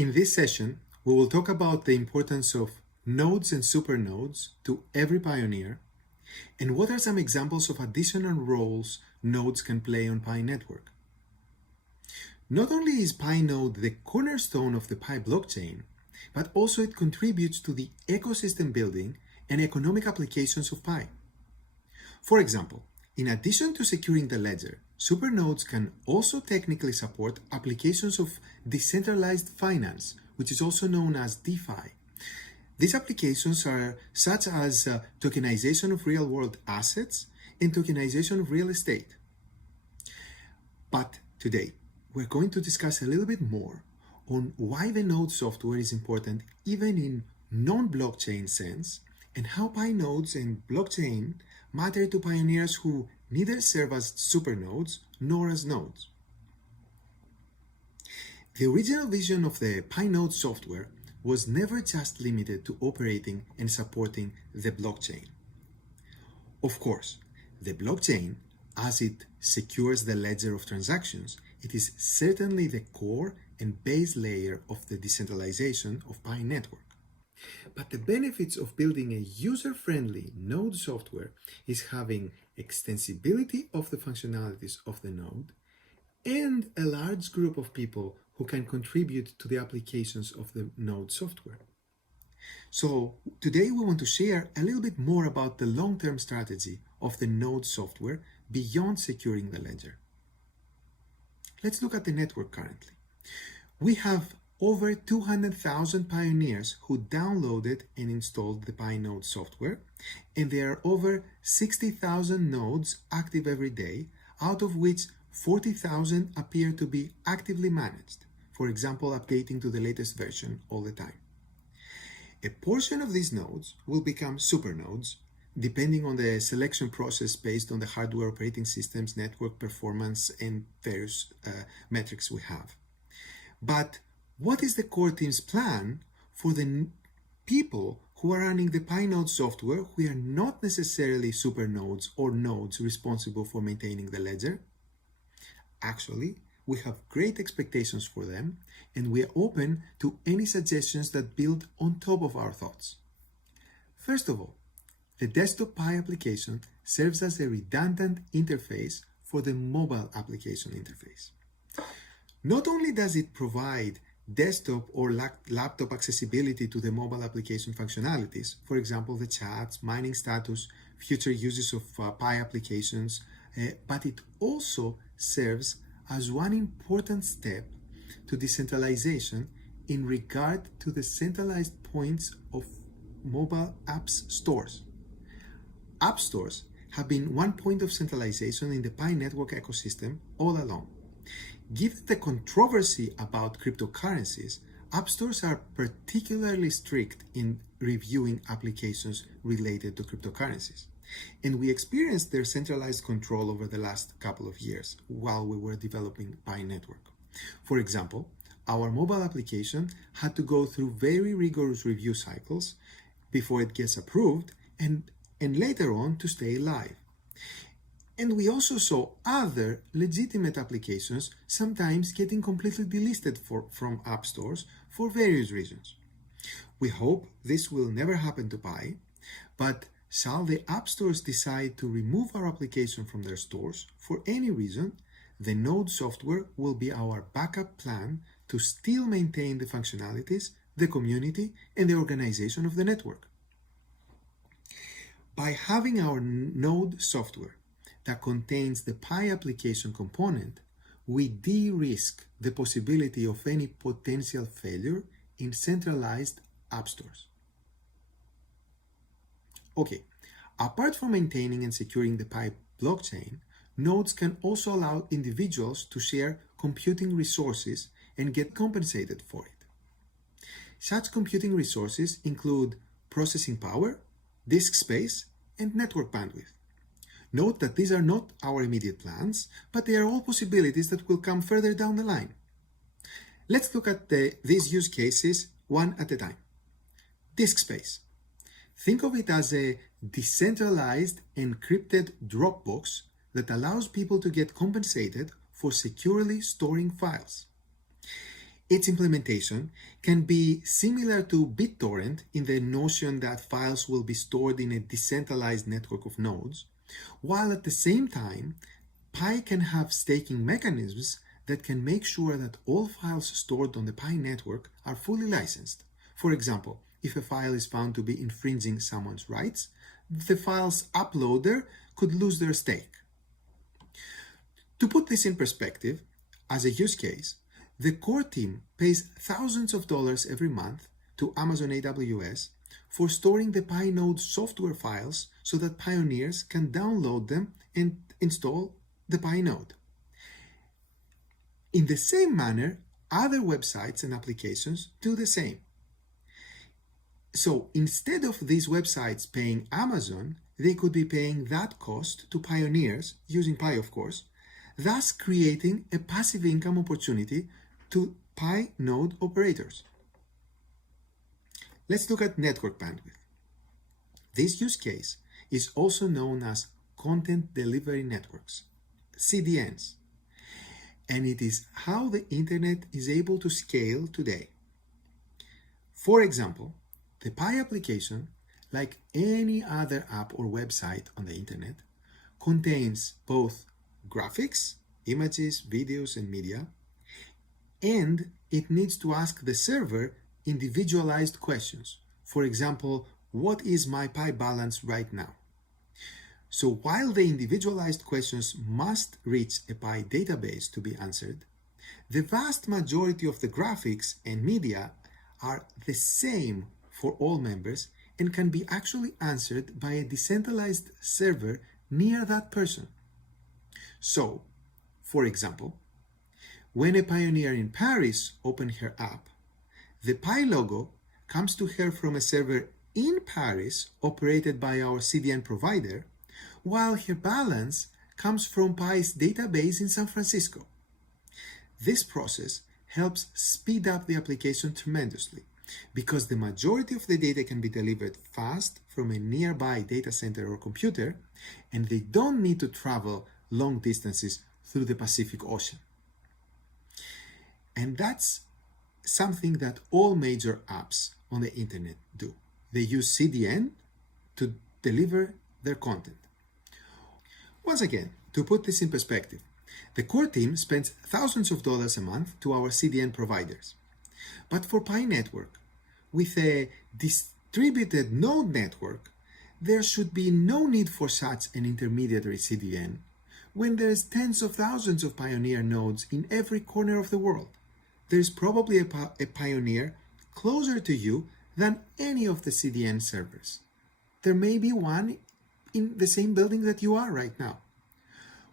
In this session, we will talk about the importance of nodes and supernodes to every pioneer, and what are some examples of additional roles nodes can play on Pi network. Not only is Pi node the cornerstone of the Pi blockchain, but also it contributes to the ecosystem building and economic applications of Pi. For example, in addition to securing the ledger, supernodes can also technically support applications of decentralized finance, which is also known as DeFi. These applications are such as tokenization of real-world assets and tokenization of real estate. But today, we're going to discuss a little bit more on why the node software is important even in non-blockchain sense, and how Pi nodes and blockchain matter to pioneers who neither serve as supernodes nor as nodes. The original vision of the Pi node software was never just limited to operating and supporting the blockchain. Of course, the blockchain, as it secures the ledger of transactions, it is certainly the core and base layer of the decentralization of Pi network. But the benefits of building a user-friendly node software is having extensibility of the functionalities of the node and a large group of people who can contribute to the applications of the node software. So today we want to share a little bit more about the long-term strategy of the node software beyond securing the ledger. Let's look at the network currently. We have over 200,000 pioneers who downloaded and installed the Pi node software, and there are over 60,000 nodes active every day, out of which 40,000 appear to be actively managed, for example, updating to the latest version all the time. A portion of these nodes will become supernodes, depending on the selection process based on the hardware operating systems, network performance, and various metrics we have. But what is the core team's plan for the people who are running the Pi node software who are not necessarily supernodes or nodes responsible for maintaining the ledger? Actually, we have great expectations for them, and we are open to any suggestions that build on top of our thoughts. First of all, the desktop Pi application serves as a redundant interface for the mobile application interface. Not only does it provide desktop or laptop accessibility to the mobile application functionalities, for example, the chats, mining status, future uses of Pi applications, but it also serves as one important step to decentralization in regard to the centralized points of mobile apps stores. App stores have been one point of centralization in the Pi network ecosystem all along. Given the controversy about cryptocurrencies, app stores are particularly strict in reviewing applications related to cryptocurrencies. And we experienced their centralized control over the last couple of years while we were developing Pi network. For example, our mobile application had to go through very rigorous review cycles before it gets approved and later on to stay live. And we also saw other legitimate applications sometimes getting completely delisted from app stores for various reasons. We hope this will never happen to Pi, but shall the app stores decide to remove our application from their stores for any reason, the node software will be our backup plan to still maintain the functionalities, the community, and the organization of the network. By having our node software that contains the Pi application component, we de-risk the possibility of any potential failure in centralized app stores. Okay, apart from maintaining and securing the Pi blockchain, nodes can also allow individuals to share computing resources and get compensated for it. Such computing resources include processing power, disk space, and network bandwidth. Note that these are not our immediate plans, but they are all possibilities that will come further down the line. Let's look at these use cases one at a time. Disk space. Think of it as a decentralized encrypted Dropbox that allows people to get compensated for securely storing files. Its implementation can be similar to BitTorrent in the notion that files will be stored in a decentralized network of nodes, while at the same time, Pi can have staking mechanisms that can make sure that all files stored on the Pi network are fully licensed. For example, if a file is found to be infringing someone's rights, the file's uploader could lose their stake. To put this in perspective, as a use case, the core team pays thousands of dollars every month to Amazon AWS for storing the Pi node software files so that pioneers can download them and install the Pi node. In the same manner, other websites and applications do the same. So instead of these websites paying Amazon, they could be paying that cost to pioneers, using Pi of course, thus creating a passive income opportunity to Pi node operators. Let's look at network bandwidth. This use case is also known as content delivery networks, CDNs, and it is how the internet is able to scale today. For example, the Pi application, like any other app or website on the internet, contains both graphics, images, videos, and media, and it needs to ask the server individualized questions. For example, what is my Pi balance right now? So while the individualized questions must reach a Pi database to be answered, the vast majority of the graphics and media are the same for all members and can be actually answered by a decentralized server near that person. So, for example, when a pioneer in Paris opens her app, the Pi logo comes to her from a server in Paris operated by our CDN provider, while her balance comes from Pi's database in San Francisco. This process helps speed up the application tremendously because the majority of the data can be delivered fast from a nearby data center or computer, and they don't need to travel long distances through the Pacific Ocean. And that's something that all major apps on the internet do. They use CDN to deliver their content. Once again, to put this in perspective, the core team spends thousands of dollars a month to our CDN providers. But for Pi network, with a distributed node network, there should be no need for such an intermediary CDN when there's tens of thousands of pioneer nodes in every corner of the world. There's probably a pioneer closer to you than any of the CDN servers. There may be one in the same building that you are right now.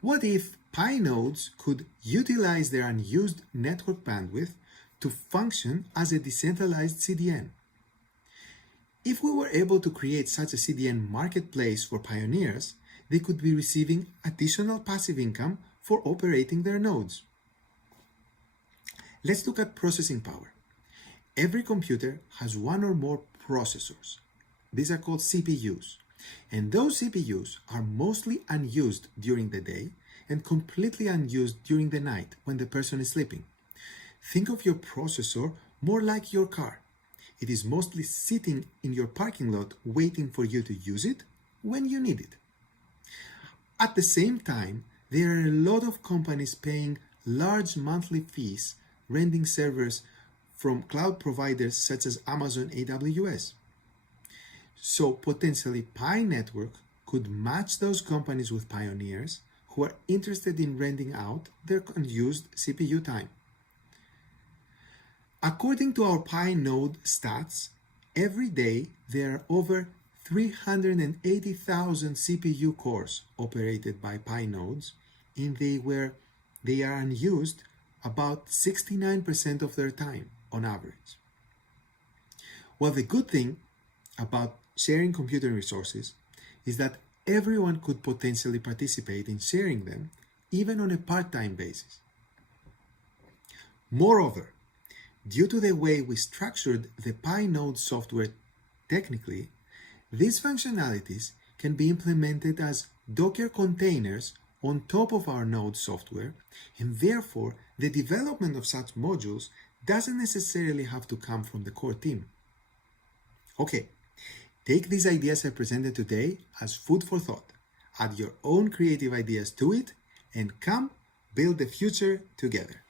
What if Pi nodes could utilize their unused network bandwidth to function as a decentralized CDN? If we were able to create such a CDN marketplace for pioneers, they could be receiving additional passive income for operating their nodes. Let's look at processing power. Every computer has one or more processors. These are called CPUs. And those CPUs are mostly unused during the day and completely unused during the night when the person is sleeping. Think of your processor more like your car. It is mostly sitting in your parking lot waiting for you to use it when you need it. At the same time, there are a lot of companies paying large monthly fees renting servers from cloud providers such as Amazon AWS. So potentially Pi network could match those companies with pioneers who are interested in renting out their unused CPU time. According to our Pi node stats, every day there are over 380,000 CPU cores operated by Pi nodes, and they are unused about 69% of their time on average. Well, the good thing about sharing computing resources is that everyone could potentially participate in sharing them, even on a part-time basis. Moreover, due to the way we structured the Pi node software technically, these functionalities can be implemented as Docker containers on top of our node software, and therefore the development of such modules doesn't necessarily have to come from the core team. Okay, take these ideas I presented today as food for thought. Add your own creative ideas to it, and come build the future together.